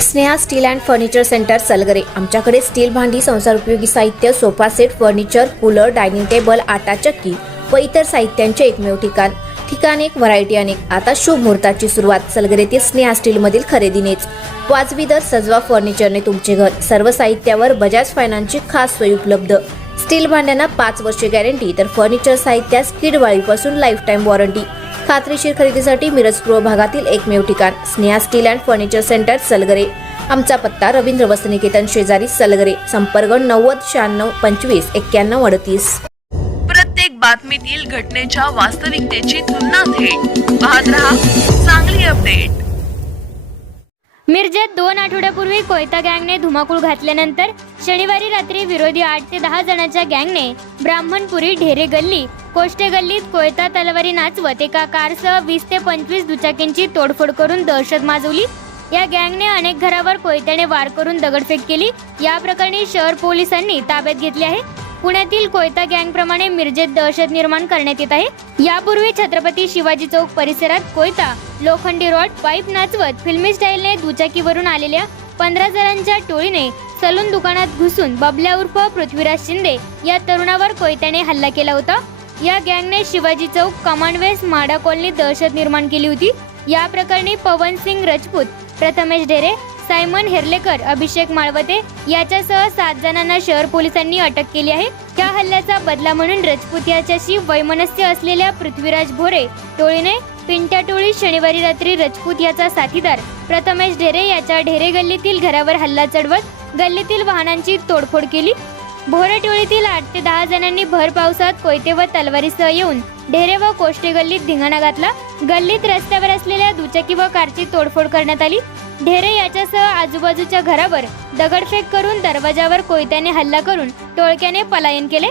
Sneha steel and furniture centre Salgare. आमच्याकडे steel भांडी, संसार उपयोगी साहित्य, sofa set, furniture, cooler, dining table, आटा चक्की व इतर साहित्यांचे एकमेव ठिकाण एक, व्हरायटी अनेक। आता शुभ मुहूर्ताची सुरुवात सलगरे ते स्नेहा स्टील मधील खरेदीनेच। वाजवी दर, सजवा फर्निचरने तुमचे घर। सर्व साहित्यावर बजाज फायनान्सची खास सोय उपलब्ध। स्टील भांड्यांना 5 वर्षे गॅरंटी, तर फर्निचर साहित्यास किडवाळीपासून लाईफ टाईम वॉरंटी। खात्रीशीर खरेदीसाठी मिरज पूर्व भागातील एकमेव ठिकाण Sneha steel and furniture centre Salgare. आमचा पत्ता रवींद्र वसनिकेतन शेजारी सलगरे। संपर्क 90 96 25 91 38। प्रत्येक बातमीतील घटनेच्या वास्तविकतेची तुलना थेट पाहत रहा चांगली अपडेट। मिरजेत 2 आठवड्यापूर्वी कोयता गँगने धुमाकूळ घातल्यानंतर शनिवारी रात्री विरोधी 8 ते 10 जणांच्या गँगने ब्राह्मणपुरी, ढेरे गल्ली, कोष्टे गल्लीत कोयता तलवारी नाचवत एका कारसह 20 ते 25 दुचाकींची तोडफोड करून दहशत माजवली। या गँगने अनेक घरावर कोयत्याने वार करून दगडफेक केली। या प्रकरणी शहर पोलिसांनी ताब्यात घेतले आहे। पुण्यातील कोयता गँगप्रमाणे मिरजेत दहशत निर्माण करण्यात येत आहे। यापूर्वी छत्रपती शिवाजी चौक परिसरात कोयता, लोखंडी रॉड, पाईप नाचवत फिल्मी स्टाईलने दुचाकीवरून आलेल्या 15 जणांच्या टोळीने सलून दुकानात घुसून बबल्या उर्फ पृथ्वीराज शिंदे या तरुणावर कोयत्याने हल्ला केला होता। या गँगने शिवाजी चौक, कमांडवेस, म्हाडा कॉलनीत दहशत निर्माण केली होती। या प्रकरणी पवन सिंग राजपूत, प्रथमेश ढेरे, सायमन हेरलेकर, अभिषेक माळवते याच्यासह 7 जणांना शहर पोलिसांनी अटक केली आहे। त्या हल्ल्याचा बदला म्हणून राजपूत याच्याशी वैमनस्य असलेल्या पृथ्वीराज भोरे टोळीने पिंट्या टोळी शनिवारी रात्री राजपूत याचा साथीदार प्रथमेश ढेरे याच्या ढेरे गल्लीतील घरावर हल्ला चढवत गल्लीतील वाहनांची तोडफोड केली। भोरे टोळीतील 8 ते 10 जणांनी भर पावसात कोयते व तलवारीसह येऊन ढेरे व कोष्टे गल्लीत धिंगाणा घातला। गल्लीत रस्त्यावर असलेल्या दुचाकी व कारची तोडफोड करण्यात आली। ढेरे याच्यासह आजूबाजूच्या घरावर दगडफेक करून दरवाजावर कोयत्याने हल्ला करून टोळक्याने पलायन केले।